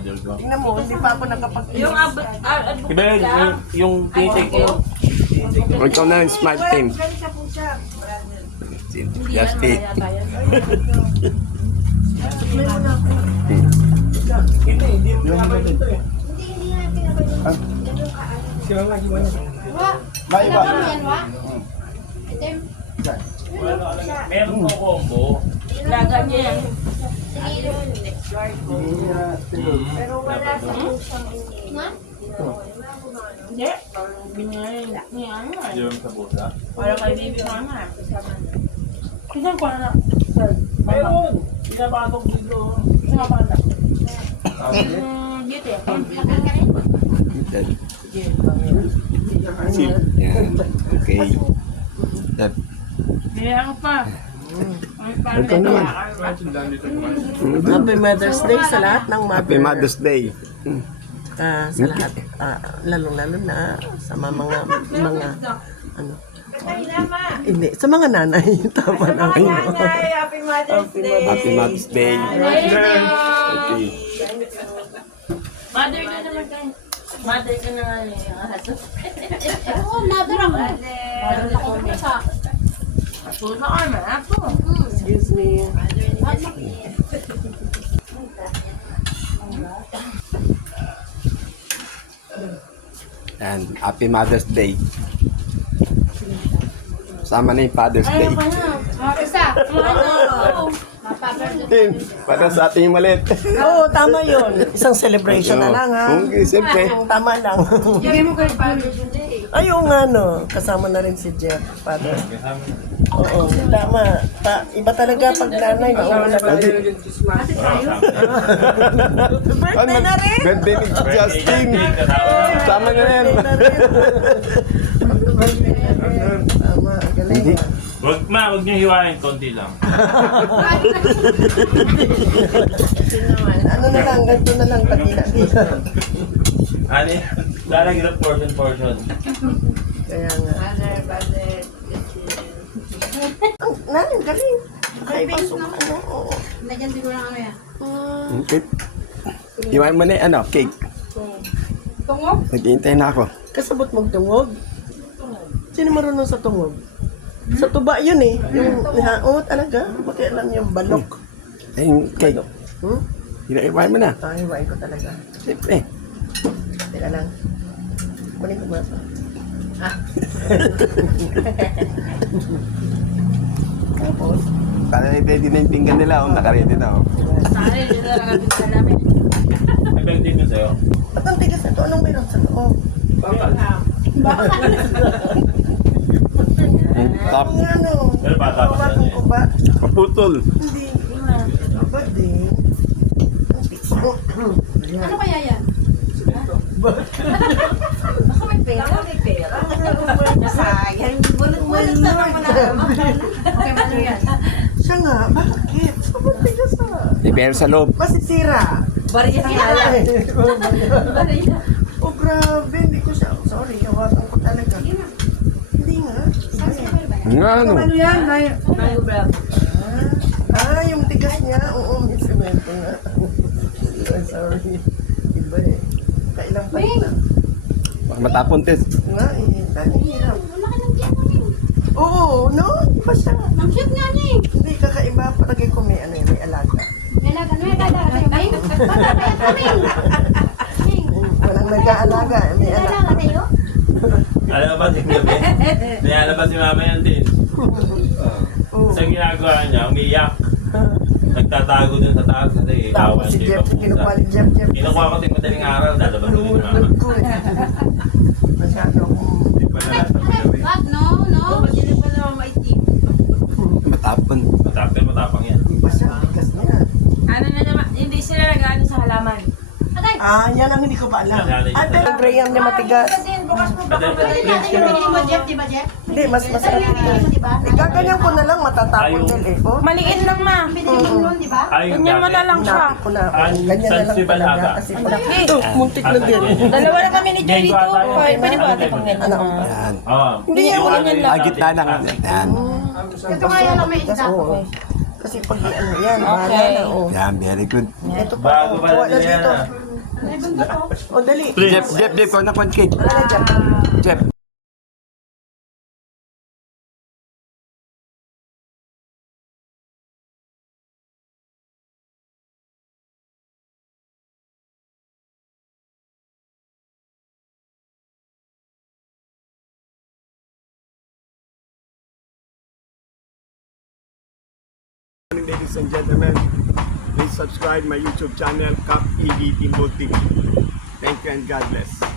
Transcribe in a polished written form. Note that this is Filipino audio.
Tingnan mo, hindi pa ako nakapag-inis. Yung Iba yung titik ko. Ikaw na yung smart team. Ganito po siya. Just it. Hindi mo nakapag ito eh. Sila lagi mo niya. Maiba. Meron po combo. laga niya yan. Pero wala sa Hindi. Binigay ni ano eh. Yung sa busa. Wala kay baby mama. Kisang ko na. Meron. Pinapasok dito. Saan pa na? Dito eh. Yan. Okay. That. Kaya ako pa. Happy Mother's Day sa lahat ng mother. Happy Mother's Day. Sa lahat, lalo-lalo na sa mga ano. Hindi, sa mga nanay. Tama na. Happy Mother's Day. Happy Mother's Day. Okay. Mother ka naman kayo. Mother ka na nga yung aso. Oo, mother ako. Mother ako na sa. Aso na arma. Aso. Excuse me. And Happy Mother's Day. Sama na yung Father's Day. Isa. Ano? Para sa ating yung maliit. Oo, tama yun. Isang celebration na lang, ha? Okay, siyempre. Tama lang. Bigay mo kay Father's Day. Ayun nga, no. Kasama na rin si Jeff, father. Oo, tama. Iba talaga pag nanay, mauna na rin. Birthday na rin! Birthday ni Justin. Sama na yan. Tama, galing. Huwag niyo hiwain, konti lang. Ano na lang, ganito na lang, patila-tila. Ano lalagyan ng portion. Kaya nga. Father. Ang galing. Nakaibasok ano, oo. Lagyan siguro ng ano yan. Okay. Iwan mo na yung cake. Tungog? Naghihintay na ako. Kasabot mong tungog. Sino marunong sa tungog? Sa tuba yun eh. Yung talaga. Pakialam yung balok. Ay, yung cake. Iwan mo na. Hiwain ko talaga. Siyempre. Teka lang. Kunin ko muna. Tapos, Para ready na yung pinggan nila. Naka-ready na. Saan yun na lang ang pinta namin. May birthday ko sa'yo. ba't ang tigas ito? Anong meron sa loob? Top. Ang ano? Pero bata pa Bakong siya. ko ba? Kaputol. Hindi. Ba't din? Ano kaya yan? Baka may pera. May pera. Sayang. Bulat na lang mo na. Okay, ano yan? Siya nga, bakit? Sobrang tigas May pera sa loob. Masisira. Bariya na lang. Bariya. Oh, grabe. Hindi ko siya. Sorry, hawakan ko talaga. Hindi nga. Nga ano. Ano yan? Mayo bravo. Yung tigas niya. Oo, may semento nga. Sorry. Iba eh. Kailang pa na. Baka matapon, Tess. Nga eh. Dahil hirap. Wala ka ng tiyan namin. Oo, no? Iba siya. Nang-shoot nga niya eh. Hindi, kakaiba. Palagay ko may may alaga. May alaga sa'yo, May? Bata pa yan kami. Walang nag-aalaga. May May alaga. alaga sa'yo? Alam mo ba si gabi? Nayalabas si mama yan din. Sa ginagawa niya, umiyak. Nagtatago dun sa taas kasi Tapos ikawan si siya Jeff, kinukuha ni Jeff. Kinukuha ko ting madaling araw, lalabas ko din mama. Lulunod ko eh. Masyado akong... What? No, no. Hindi pa naman maitim. Matapon. Matapang yan. Iba siya. Tigas niya. Ano na naman, hindi sila nag-ano sa halaman. Atay. Yan ang hindi ko pa alam. Pero Graham niya matigas. Bukas mo baka Pwede natin yung binili mo, Jeff, di ba, Jeff? Hindi, mas masarap Yung binili mo, ito. di ba? Gaganyan ko na lang, matatapon Ayaw. din eh. Oh, Maliit lang ma. Binili mo noon, di ba? Ay, Ganyan mo na lang siya. hinapit ko na. Ganyan na lang Sensible talaga. aga. Kasi ito, muntik na din. Dalawa na kami ni Joy dito. Pwede ba ate pang ganyan? Ano? Yan. Oo. Hindi yan, wala ganyan lang. Gitna lang. Yan. Ito nga yan ang may isa. Oo. Kasi pag ano yan, bahala na. Oh. Yan, very good. Ito pa, Bago oh, pa kuha na natin yan dito. ah. O, dali. Jeff, ko na cake. Jeff. Ladies and gentlemen, please subscribe my YouTube channel, Cap ED Timbo TV. Thank you and God bless.